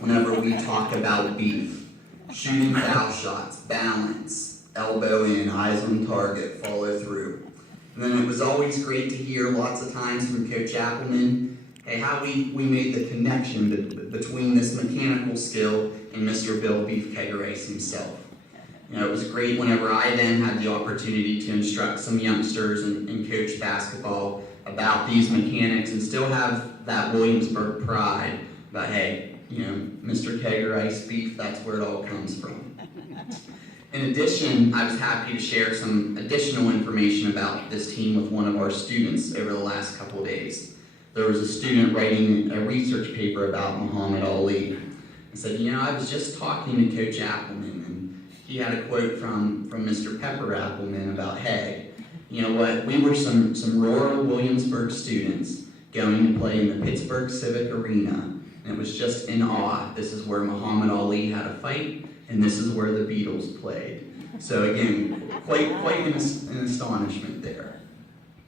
whenever we talk about beef. Shooting foul shots, balance, elbow in, eyes on target, follow through. And then it was always great to hear lots of times from Coach Appleman, hey, how we made the connection between this mechanical skill and Mr. Bill Beef Kegger Rice himself. You know, it was great whenever I then had the opportunity to instruct some youngsters and coach basketball about these mechanics and still have that Williamsburg pride about, hey, you know, Mr. Kegger Rice beef, that's where it all comes from. In addition, I was happy to share some additional information about this team with one of our students over the last couple of days. There was a student writing a research paper about Muhammad Ali. He said, you know, I was just talking to Coach Appleman, and he had a quote from Mr. Pepper Appleman about, hey, you know what, we were some rural Williamsburg students going to play in the Pittsburgh Civic Arena, and it was just in awe. This is where Muhammad Ali had a fight, and this is where the Beatles played. So again, quite an astonishment there.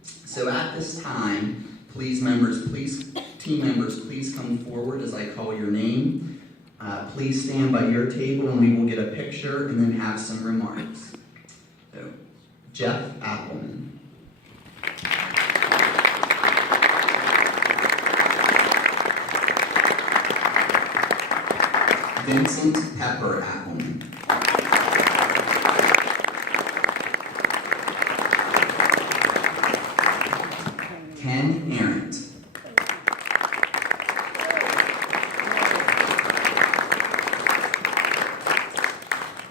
So at this time, team members, please come forward as I call your name. Please stand by your table and we will get a picture and then have some remarks. So, Jeff Appleman. Vincent Pepper Appleman. Ken Arendt.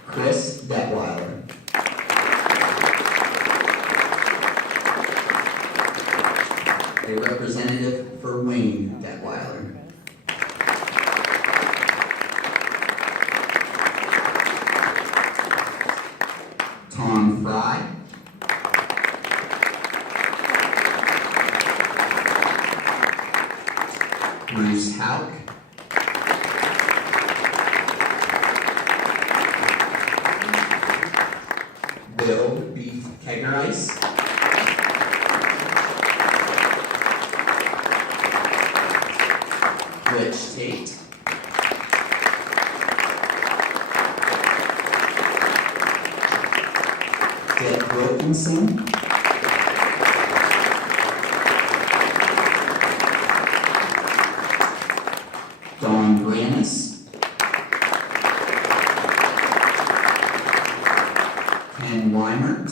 Chris Detweiler. A representative for Wayne Detweiler. Tom Fry. Bruce Houck. Bill Beef Kegger Rice. Rich Tate. Dick Wilkinson. Don Granis. Ken Weimert.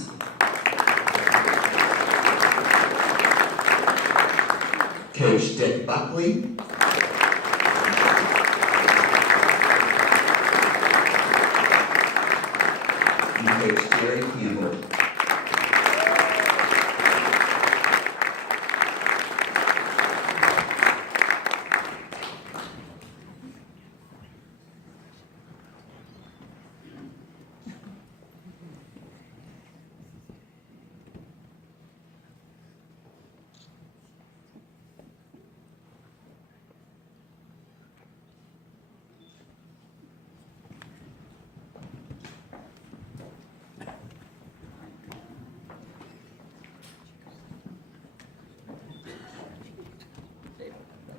Coach Dick Buckley. And Coach Jerry Campbell.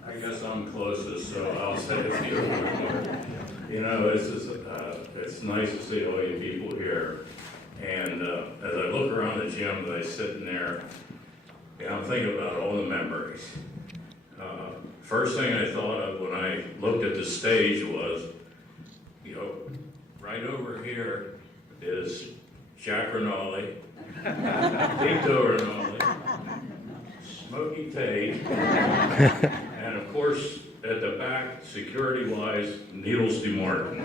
I guess I'm closest, so I'll say a few remarks. You know, it's nice to see all you people here. And as I look around the gym, as I sit in there, I'm thinking about all the memories. First thing I thought of when I looked at the stage was, you know, right over here is Jack Rinaldi, Tito Rinaldi, Smokey Tate, and of course, at the back, security-wise, Needles DeMartin.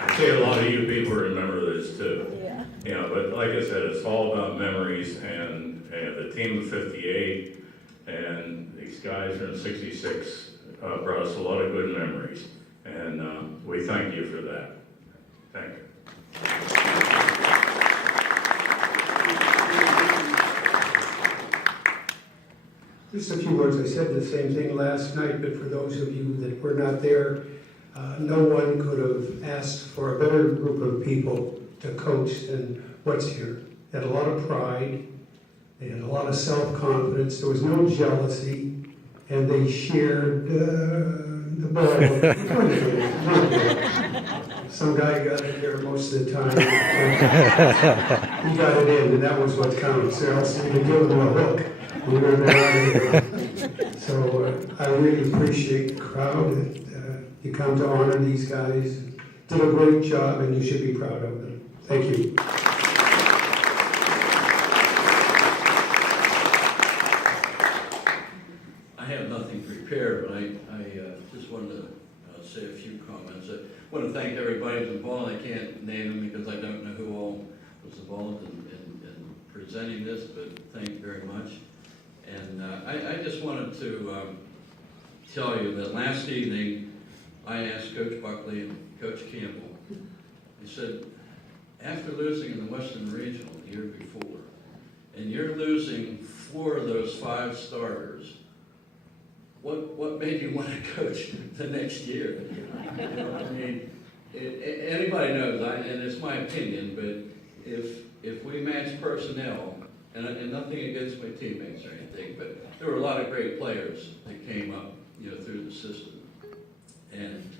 I see a lot of you people remember this too. Yeah. You know, but like I said, it's all about memories, and the team of 58 and these guys from 66 brought us a lot of good memories, and we thank you for that. Thank you. Just a few words. I said the same thing last night, but for those of you that were not there, no one could have asked for a better group of people to coach than what's here. They had a lot of pride. and a lot of self-confidence. There was no jealousy, and they shared the ball. Some guy got it there most of the time. He got it in, and that was what counts. Or else you could give him a hook. We would have been out of here. So I really appreciate the crowd that you come to honor these guys. Did a great job, and you should be proud of them. Thank you. I have nothing prepared, but I just wanted to say a few comments. I want to thank everybody who's involved. I can't name them because I don't know who all was involved in presenting this, but thank you very much. And I just wanted to tell you that last evening I asked Coach Buckley and Coach Campbell, he said, after losing in the Western Regional the year before, and you're losing 4 of those 5 starters, what made you want to coach the next year? You know, I mean, anybody knows, and it's my opinion, but if we match personnel, and nothing against my teammates or anything, but there were a lot of great players that came up, you know, through the system. And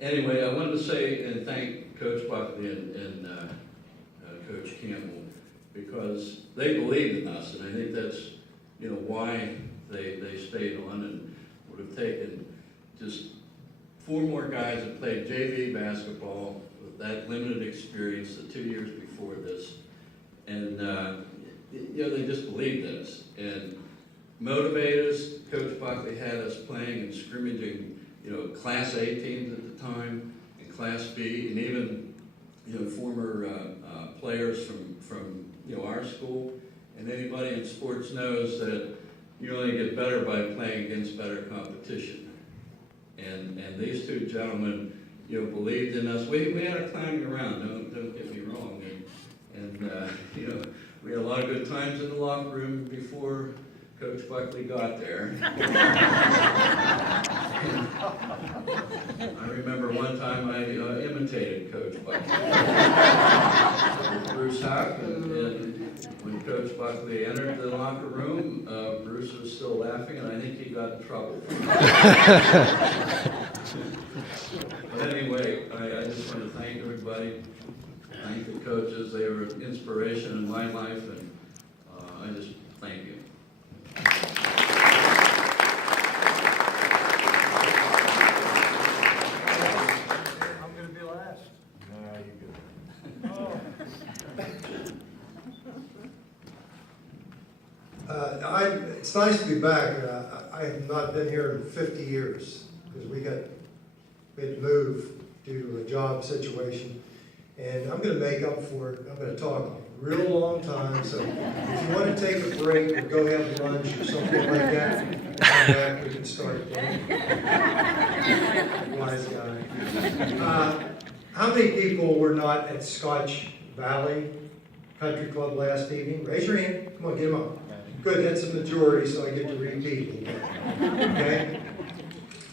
anyway, I wanted to say and thank Coach Buckley and Coach Campbell, because they believed in us, and I think that's, you know, why they stayed on and would have taken just 4 more guys that played JV basketball with that limited experience the 2 years before this. And, you know, they just believed in us and motivated us. Coach Buckley had us playing and scrimmaging, you know, Class A teams at the time and Class B, and even, you know, former players from, you know, our school. And anybody in sports knows that you only get better by playing against better competition. And these 2 gentlemen, you know, believed in us. We had a climbing around, don't get me wrong. And you know, we had a lot of good times in the locker room before Coach Buckley got there. I remember one time I imitated Coach Buckley. Bruce Houck, and when Coach Buckley entered the locker room, Bruce was still laughing, and I think he got in trouble. But anyway, I just want to thank everybody, thank the coaches. They were an inspiration in my life, and I just thank you. I'm going to be last. It's nice to be back. I have not been here in 50 years because we had to move due to a job situation. And I'm going to make up for it. I'm going to talk a real long time. So if you want to take a break or go have lunch or something like that, come back, we can start again. Wise guy. How many people were not at Scotch Valley Country Club last evening? Raise your hand. Come on, get them up. Good, that's a majority, so I get to repeat. Okay?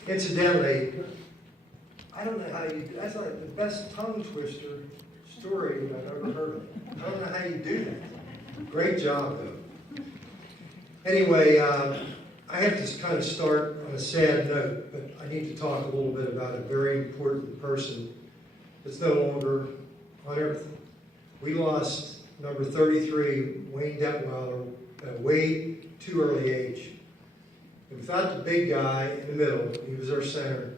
Incidentally, I don't know how you, that's like the best tongue twister story that I've ever heard of. I don't know how you do that. Great job, though. Anyway, I have to kind of start on a sad note, but I need to talk a little bit about a very important person that's no longer on earth. We lost number 33, Wayne Detweiler, at a way too early age. And without the big guy in the middle, he was our center,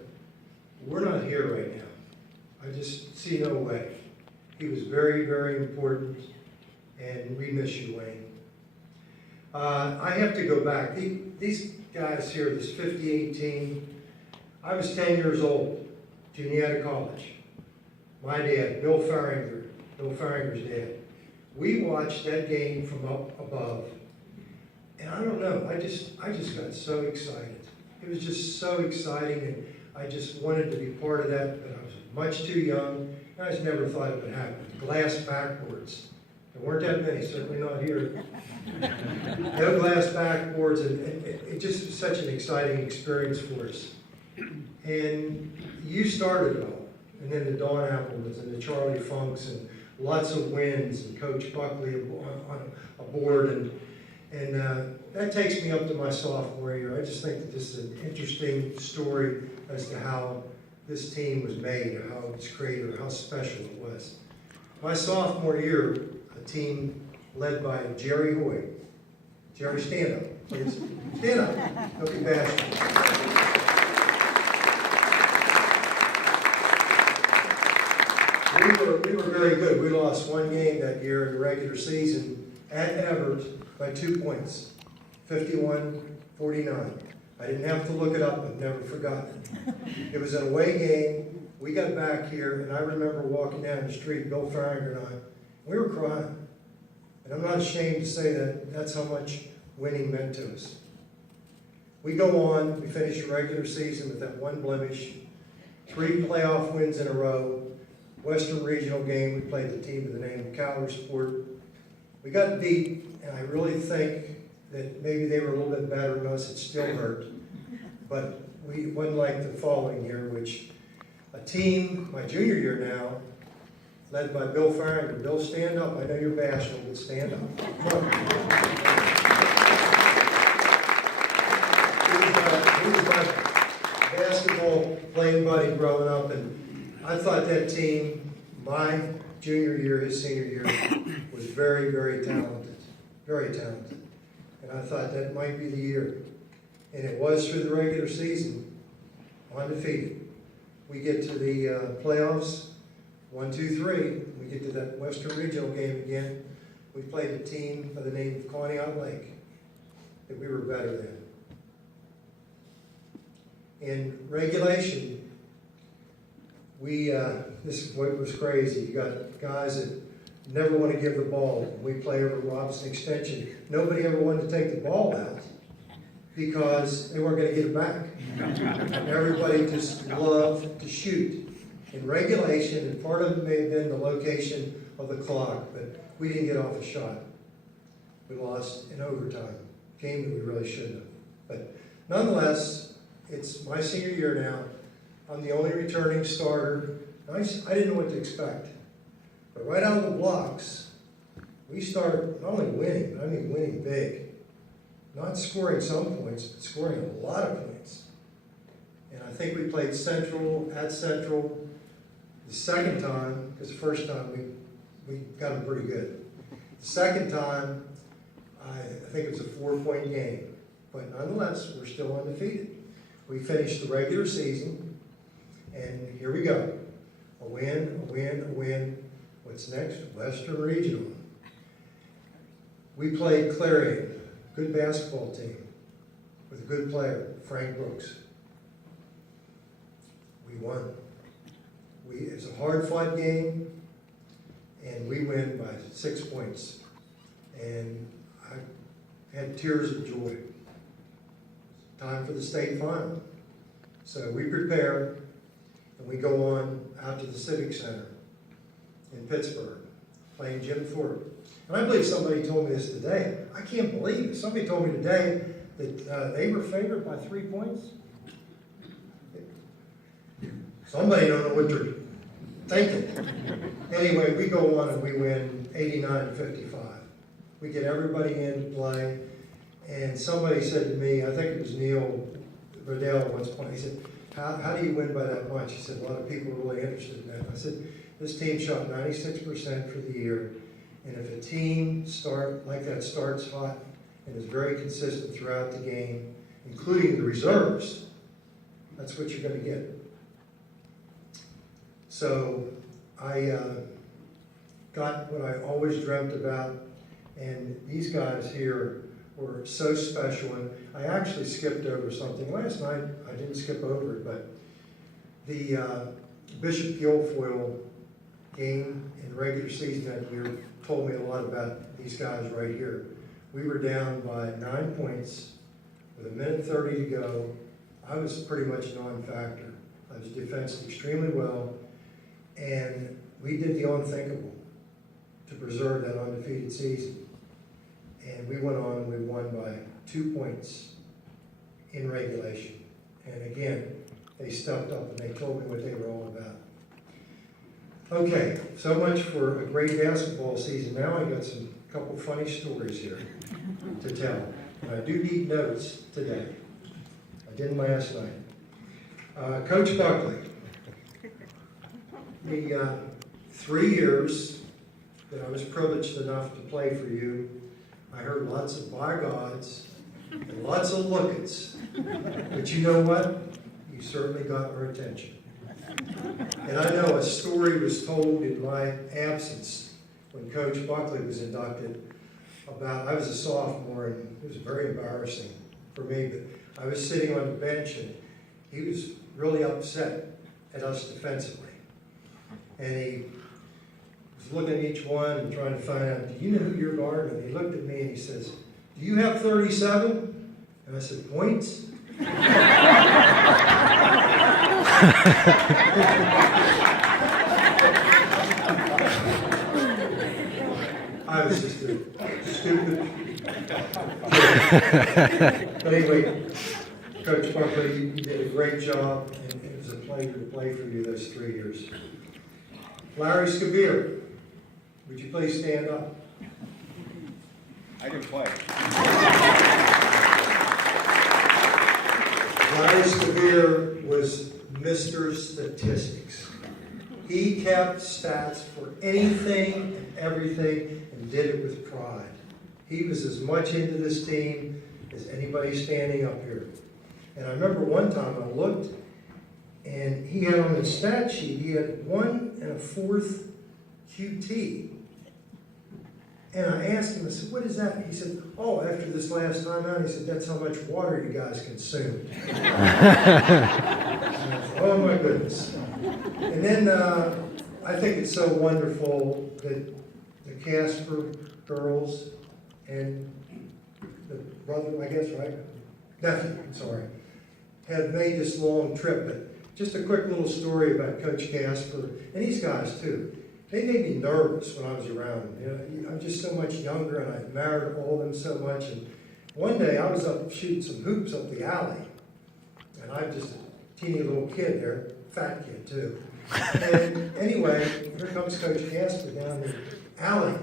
we're not here right now. I just see no way. He was very, very important, and we miss you, Wayne. I have to go back. These guys here, this 58 team, I was 10 years old, Juniata College. My dad, Bill Farringer's dad. We watched that game from up above, and I don't know, I just got so excited. It was just so exciting, and I just wanted to be part of that, but I was much too young, and I just never thought it would happen. Glass backboards. There weren't that many, certainly not here. No glass backboards, and it just was such an exciting experience for us. And you started it all, and then the Dawn Appleman's and the Charlie Funks and lots of wins, and Coach Buckley on a board, and that takes me up to my sophomore year. I just think that this is an interesting story as to how this team was made, or how it was created, or how special it was. My sophomore year, a team led by Jerry Hoy. Jerry, stand up, please. Stand up. Don't be bashful. We were very good. We lost one game that year in the regular season at Everett by 2 points, 51-49. I didn't have to look it up. I've never forgotten it. It was an away game. We got back here, and I remember walking down the street, Bill Farringer and I, we were crying. And I'm not ashamed to say that that's how much winning meant to us. We go on, we finish the regular season with that one blemish, 3 playoff wins in a row, Western Regional game, we played the team with the name of Caldersport. We got beat, and I really think that maybe they were a little bit better than us. It still hurt. But we wasn't like the following year, which a team, my junior year now, led by Bill Farringer. Bill, stand up. I know you're bashful, but stand up. Come on. He was my basketball playing buddy growing up, and I thought that team, my junior year, his senior year, was very, very talented. Very talented. And I thought that might be the year. And it was through the regular season, undefeated. We get to the playoffs, 1, 2, 3. We get to that Western Regional game again. We played a team by the name of Conneaut Lake that we were better than. In regulation, this is what was crazy. You got guys that never want to give the ball. We play over Robinson Extension. Nobody ever wanted to take the ball out because they weren't going to get it back. Everybody just loved to shoot. In regulation, and part of it may have been the location of the clock, but we didn't get off a shot. We lost in overtime, game that we really shouldn't have. But nonetheless, it's my senior year now. I'm the only returning starter. I didn't know what to expect. But right out of the blocks, we start not only winning, but I mean winning big. Not scoring some points, but scoring a lot of points. And I think we played Central at Central the second time, because the first time we got them pretty good. The second time, I think it was a 4-point game. But nonetheless, we're still undefeated. We finished the regular season, and here we go. A win, a win, a win. What's next? Western Regional. We played Clarion, good basketball team, with a good player, Frank Brooks. We won. It's a hard-fought game, and we win by 6 points. And I had tears of joy. Time for the state final. So we prepare, and we go on out to the Civic Center in Pittsburgh, playing Jim Thorpe. And I believe somebody told me this today. I can't believe it. Somebody told me today that they were favored by 3 points. Somebody don't know what they're thinking. Anyway, we go on and we win 89-55. We get everybody in to play. And somebody said to me, I think it was Neil Riddell at one point, he said, how do you win by that much? He said, a lot of people are really interested in that. I said, this team shot 96% for the year. And if a team like that starts hot and is very consistent throughout the game, including the reserves, that's what you're going to get. So I got what I always dreamt about, and these guys here were so special. And I actually skipped over something last night. I didn't skip over it, but the Bishop Guilfoyle game in the regular season that year told me a lot about these guys right here. We were down by 9 points with 1:30 to go. I was pretty much a non-factor. I was defensed extremely well, and we did the unthinkable to preserve that undefeated season. And we went on and we won by 2 points in regulation. And again, they stepped up and they told me what they were all about. Okay, so much for a great basketball season. Now I got some couple funny stories here to tell. And I do need notes today. I didn't last night. Coach Buckley, the 3 years that I was privileged enough to play for you, I heard lots of by gods and lots of look-its. But you know what? You certainly got our attention. And I know a story was told in my absence when Coach Buckley was inducted about, I was a sophomore and it was very embarrassing for me, but I was sitting on the bench and he was really upset at us defensively. And he was looking at each one and trying to find out, do you know who you're guarding? And he looked at me and he says, do you have 37? And I said, points? I was just a stupid kid. But anyway, Coach Buckley, you did a great job, and it was a pleasure to play for you those 3 years. Larry Scabir, would you please stand up? I didn't play. Larry Scabir was Mr. Statistics. He kept stats for anything and everything and did it with pride. He was as much into this team as anybody standing up here. And I remember one time I looked and he had on his stat sheet, he had 1 1/4 QT. And I asked him, I said, what is that? He said, oh, after this last time out, he said, that's how much water you guys consumed. Oh my goodness. And then I think it's so wonderful that the Casper girls and the brother, I guess, right? Nephew, I'm sorry, have made this long trip. But just a quick little story about Coach Casper, and these guys too. They made me nervous when I was around them. You know, I'm just so much younger, and I admired all of them so much. And one day I was up shooting some hoops up the alley, and I'm just a teeny little kid there, fat kid too. And anyway, here comes Coach Casper down the alley.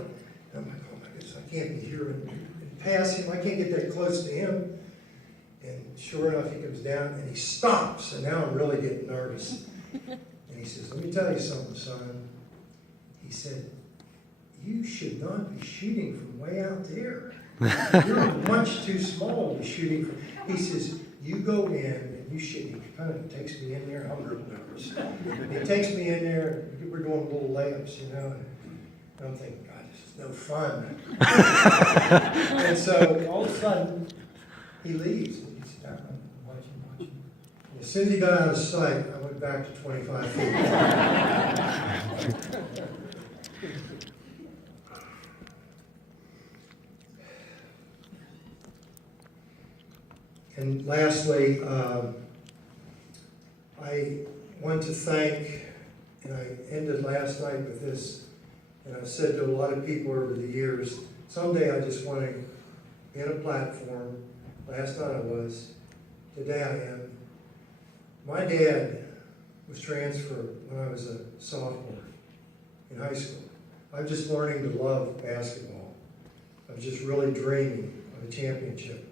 And I'm like, oh my goodness, I can't be here and pass him. I can't get that close to him. And sure enough, he comes down and he stops. And now I'm really getting nervous. And he says, let me tell you something, son. He said, you should not be shooting from way out there. You're much too small to be shooting from. He says, you go in and you shoot. He kind of takes me in there. I'm real nervous. And he takes me in there. We're doing little layups, you know. And I'm thinking, God, this is no fun. And so all of a sudden, he leaves. And he's down, watching. And as soon as he got out of sight, I went back to 25 feet. And lastly, I want to thank, and I ended last night with this, and I've said to a lot of people over the years, someday I just want to be in a platform. Last night I was, today I am. My dad was transferred when I was a sophomore in high school. I'm just learning to love basketball. I was just really dreaming of a championship.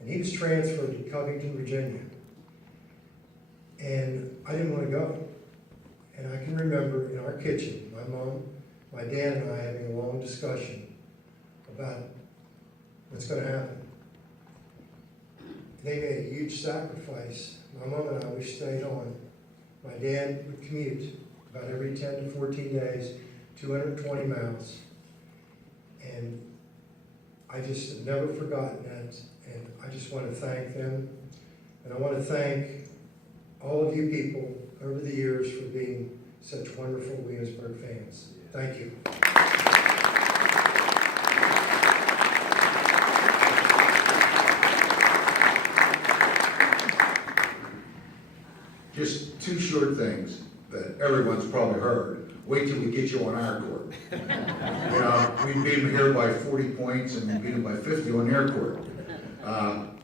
And he was transferred to Covington, Virginia. And I didn't want to go. And I can remember in our kitchen, my mom, my dad, and I having a long discussion about what's going to happen. They made a huge sacrifice. My mom and I, we stayed on. My dad would commute about every 10 to 14 days, 220 miles. And I just have never forgotten that. And I just want to thank them. And I want to thank all of you people over the years for being such wonderful Williamsburg fans. Thank you. Just two short things that everyone's probably heard. Wait till we get you on our court. You know, we beat them here by 40 points and we beat them by 50 on their court.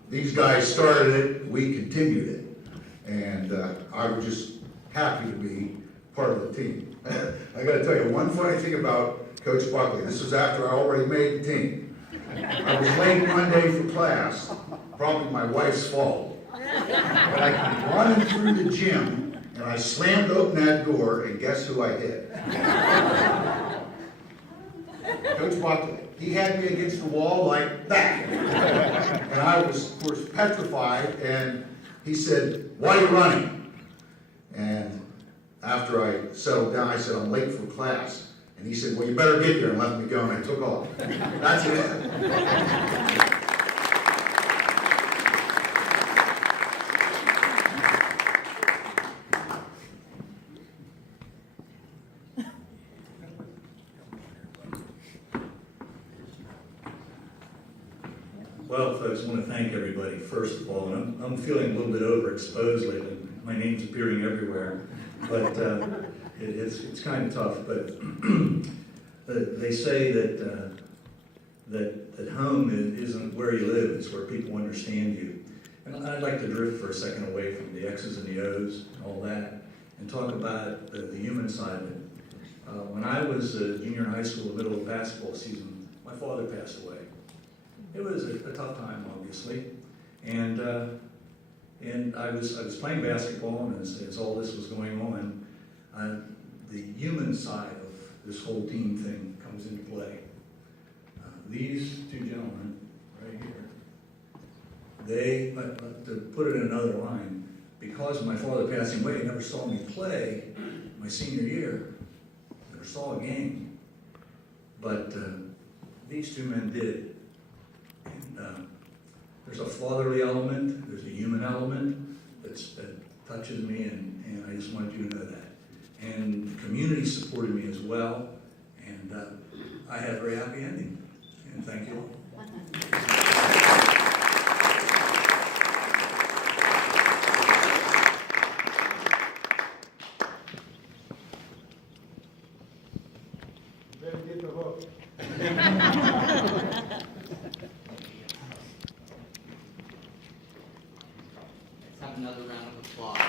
These guys started it, we continued it. And I was just happy to be part of the team. I gotta tell you, one funny thing about Coach Buckley, this was after I already made the team. I was late one day for class, probably my wife's fault. But I came running through the gym, and I slammed open that door, and guess who I hit? Coach Buckley. He had me against the wall like that. And I was, of course, petrified, and he said, "Why are you running?" And after I settled down, I said, "I'm late for class." And he said, "Well, you better get there," and let me go, and I took off. That's it. Well, folks, I want to thank everybody, first of all, and I'm feeling a little bit overexposed lately. My name's appearing everywhere, but it's kind of tough. But they say that home isn't where you live; it's where people understand you. And I'd like to drift for a second away from the X's and the O's and all that, and talk about the human side of it. When I was a junior in high school, middle of basketball season, my father passed away. It was a tough time, obviously, and I was playing basketball, and as all this was going on, the human side of this whole team thing comes into play. These two gentlemen right here, they, to put it in another line, because of my father passing away, they never saw me play my senior year. Never saw a game, but these two men did. And there's a fatherly element, there's a human element that touches me, and I just want you to know that. And the community supported me as well, and I had a very happy ending, and thank you all. Better get the hook. Let's have another round of applause.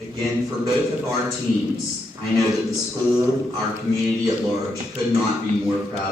Again, for both of our teams, I know that the school, our community at large, could not be more proud